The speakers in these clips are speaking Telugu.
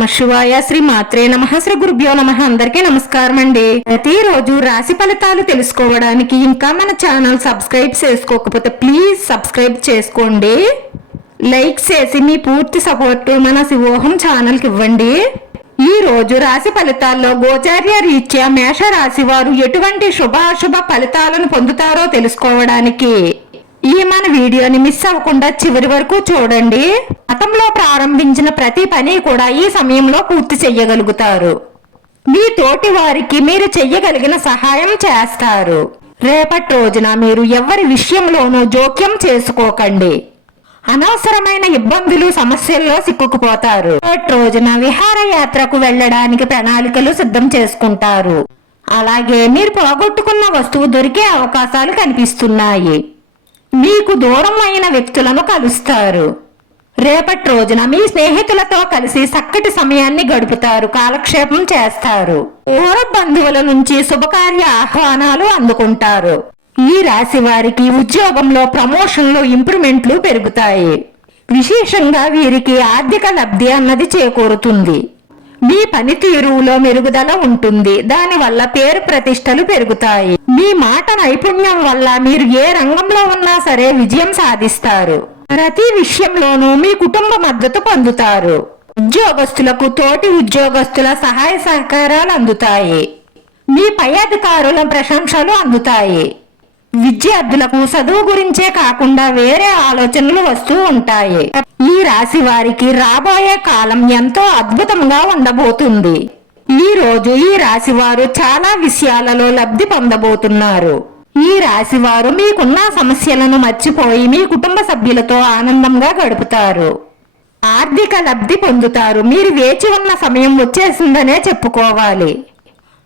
నమ శివాయ శ్రీ మాత్రే నమ. శ్రీ గురుభ్యో నమ. అందరికీ నమస్కారం అండి. ప్రతిరోజు రాశి ఫలితాలు తెలుసుకోవడానికి ఇంకా మన ఛానల్ సబ్స్క్రైబ్ చేసుకోకపోతే ప్లీజ్ సబ్స్క్రైబ్ చేసుకోండి. లైక్ చేసి మీ పూర్తి సపోర్ట్ మన శివోహం ఛానల్కి ఇవ్వండి. ఈ రోజు రాశి ఫలితాల్లో గోచార్య రీత్యా మేష రాశి వారు ఎటువంటి శుభాశుభ ఫలితాలను పొందుతారో తెలుసుకోవడానికి ఈ మన వీడియోని మిస్ అవ్వకుండా చివరి వరకు చూడండి. గతంలో ప్రారంభించిన ప్రతి పని కూడా ఈ సమయంలో పూర్తి చెయ్యగలుగుతారు. మీ తోటి వారికి మీరు చెయ్యగలిగిన సహాయం చేస్తారు. రేపటి రోజున మీరు ఎవరి విషయంలోనూ జోక్యం చేసుకోకండి. అనవసరమైన ఇబ్బందులు సమస్యల్లో సిక్కుకుపోతారు. రేపటి రోజున విహారయాత్రకు వెళ్ళడానికి ప్రణాళికలు సిద్ధం చేసుకుంటారు. అలాగే మీరు పోగొట్టుకున్న వస్తువు దొరికే అవకాశాలు కనిపిస్తున్నాయి. మీకు దూరం అయిన వ్యక్తులను కలుస్తారు. రేపటి రోజున మీ స్నేహితులతో కలిసి చక్కటి సమయాన్ని గడుపుతారు కాలక్షేపం చేస్తారు. ఊర బంధువుల నుంచి శుభకార్య ఆహ్వానాలు అందుకుంటారు. ఈ రాశి వారికి ఉద్యోగంలో ప్రమోషన్లు ఇంప్రూవ్మెంట్లు పెరుగుతాయి. విశేషంగా వీరికి ఆర్థిక లబ్ధి అన్నది చేకూరుతుంది. మీ పనితీరులో మెరుగుదల ఉంటుంది. దానివల్ల పేరు ప్రతిష్టలు పెరుగుతాయి. మీ మాట నైపుణ్యం వల్ల మీరు ఏ రంగంలో ఉన్నా సరే విజయం సాధిస్తారు. ప్రతి విషయంలోనూ మీ కుటుంబ మద్దతు పొందుతారు. ఉద్యోగస్తులకు తోటి ఉద్యోగస్తుల సహాయ సహకారాలు అందుతాయి. మీ పై అధికారుల ప్రశంసలు అందుతాయి. విద్యార్థులకు చదువు గురించే కాకుండా వేరే ఆలోచనలు వస్తూ ఉంటాయి. ఈ రాశి వారికి రాబోయే కాలం ఎంతో అద్భుతంగా ఉండబోతుంది. ఈ రోజు ఈ రాశి వారు చాలా విషయాలలో లబ్ధి పొందబోతున్నారు. ఈ రాశి వారు మీకున్న సమస్యలను మర్చిపోయి మీ కుటుంబ సభ్యులతో ఆనందంగా గడుపుతారు. ఆర్థిక లబ్ధి పొందుతారు. మీరు వేచి ఉన్న సమయం వచ్చేసిందనే చెప్పుకోవాలి.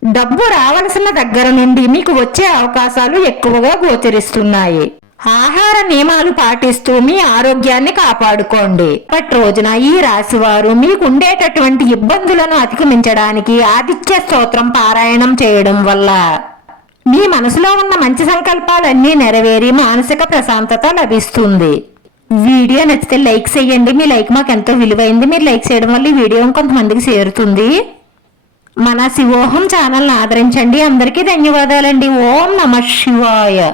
డబ్బు రావలసిన దగ్గర నుండి మీకు వచ్చే అవకాశాలు ఎక్కువగా గోచరిస్తున్నాయి. ఆహార నియమాలు పాటిస్తూ మీ ఆరోగ్యాన్ని కాపాడుకోండి. ఇప్పటి రోజున ఈ రాశి వారు మీకుండేటటువంటి ఇబ్బందులను అధిగమించడానికి ఆదిత్య స్తోత్రం పారాయణం చేయడం వల్ల మీ మనసులో ఉన్న మంచి సంకల్పాలన్నీ నెరవేరి మానసిక ప్రశాంతత లభిస్తుంది. వీడియో నచ్చితే లైక్ చేయండి. మీ లైక్ మాకు ఎంతో విలువైంది. మీరు లైక్ చేయడం వల్ల ఈ వీడియో కొంతమందికి చేరుతుంది. మన శివోహం ఛానల్ని ఆదరించండి. అందరికీ ధన్యవాదాలండి. ఓం నమ శివాయ.